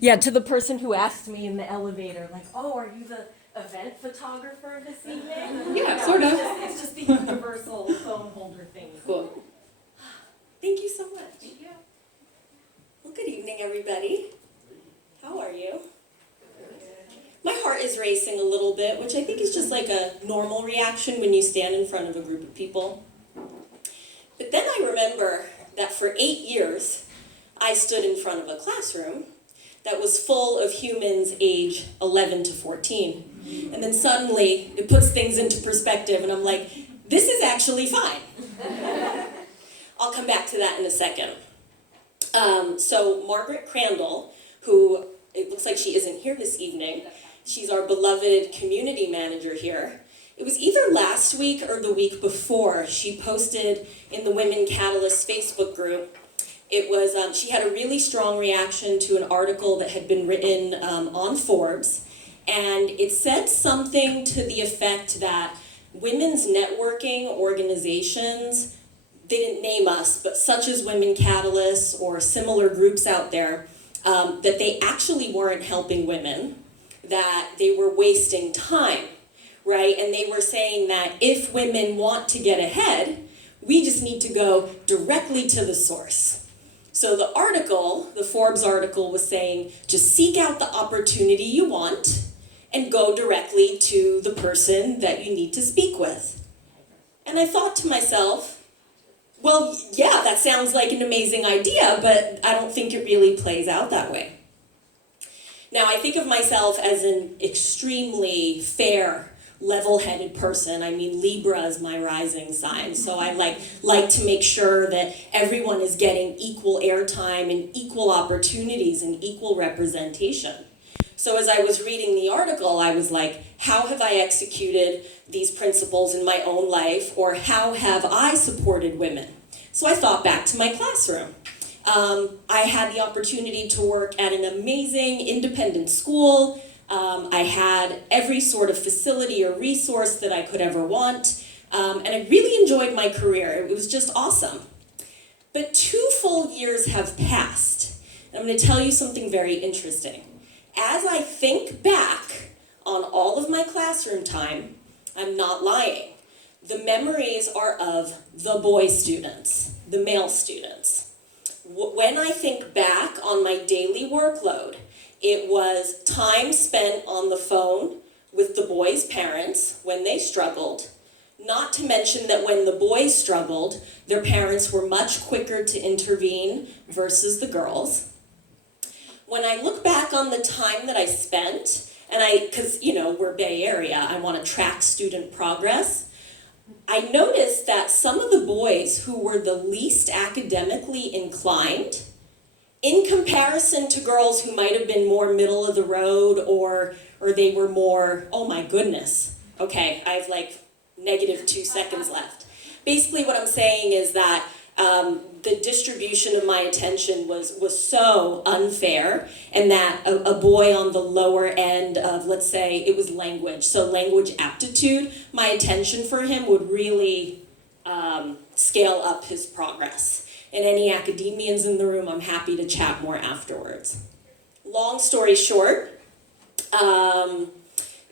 Yeah, to the person who asked me in the elevator, like, oh, are you the event photographer this evening? Yeah, No, sort of. It's just the universal phone holder thing. Cool. Thank you so much. Well, good evening, everybody. How are you? My heart is racing a little bit, which I think is just like a normal reaction when you stand in front of a group of people. But then I remember that for 8 years, I stood in front of a classroom that was full of humans age 11 to 14. And then suddenly, it puts things into perspective, and I'm like, this is actually fine. I'll come back to that in a second. So Margaret Crandall, who it looks like she isn't here this evening, she's our beloved community manager here. It was either last week or the week before she posted in the Women Catalyst Facebook group. It was, she had a really strong reaction to an article that had been written on Forbes, and it said something to the effect that women's networking organizations, they didn't name us, but such as Women Catalysts or similar groups out there, that they actually weren't helping women, that they were wasting time, right? And they were saying that if women want to get ahead, we just need to go directly to the source. So the article, the Forbes article, was saying, just seek out the opportunity you want and go directly to the person that you need to speak with. And I thought to myself, well, yeah, that sounds like an amazing idea, but I don't think it really plays out that way. Now, I think of myself as an extremely fair, level-headed person. I mean, Libra is my rising sign, so I like to make sure that everyone is getting equal airtime and equal opportunities and equal representation. So as I was reading the article, I was like, how have I executed these principles in my own life, or how have I supported women? So I thought back to my classroom. I had the opportunity to work at an amazing independent school. I had every sort of facility or resource that I could ever want, and I really enjoyed my career. It was just awesome. But 2 full years have passed, and I'm going to tell you something very interesting. As I think back on all of my classroom time, I'm not lying. The memories are of the boy students, the male students. When I think back on my daily workload, it was time spent on the phone with the boys' parents when they struggled, not to mention that when the boys struggled, their parents were much quicker to intervene versus the girls. When I look back on the time that I spent, because, we're Bay Area, I want to track student progress, I noticed that some of the boys who were the least academically inclined, in comparison to girls who might have been more middle of the road or they were more, oh my goodness, okay, I have -2 seconds left. Basically what I'm saying is that the distribution of my attention was so unfair, and that a boy on the lower end of, let's say, it was language, so language aptitude, my attention for him would really scale up his progress. And any academians in the room, I'm happy to chat more afterwards. Long story short,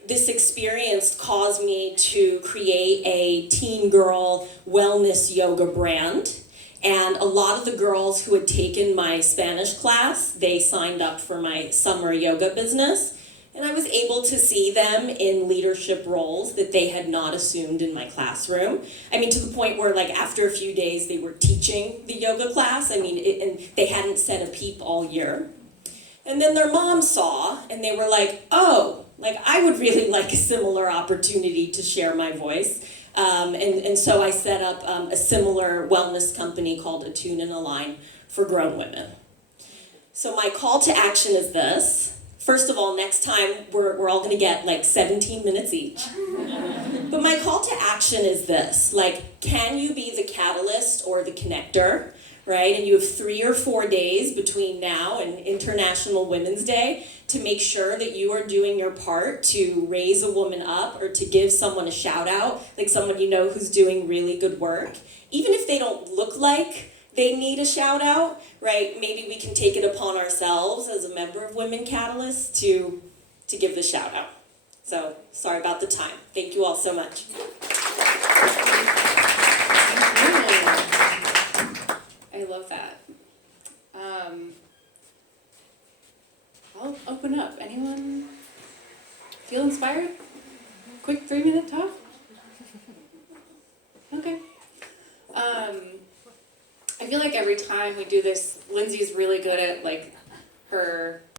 this experience caused me to create a teen girl wellness yoga brand. And a lot of the girls who had taken my Spanish class, they signed up for my summer yoga business. And I was able to see them in leadership roles that they had not assumed in my classroom. I mean, to the point where after a few days, they were teaching the yoga class. I mean, and they hadn't said a peep all year. And then their mom saw, and they were like, oh, I would really like a similar opportunity to share my voice. And so I set up a similar wellness company called Attune and Align for grown women. So my call to action is this. First of all, next time we're all gonna get 17 minutes each. But my call to action is this. Can you be the catalyst or the connector, right? And you have 3 or 4 days between now and International Women's Day to make sure that you are doing your part to raise a woman up or to give someone a shout out, someone who's doing really good work. Even if they don't look like they need a shout out, right? Maybe we can take it upon ourselves as a member of Women Catalyst to give the shout out. So sorry about the time. Thank you all so much. I love that. I'll open up. Anyone feel inspired? Quick 3-minute talk? Okay. I feel like every time we do this, Lindsay's really good at like her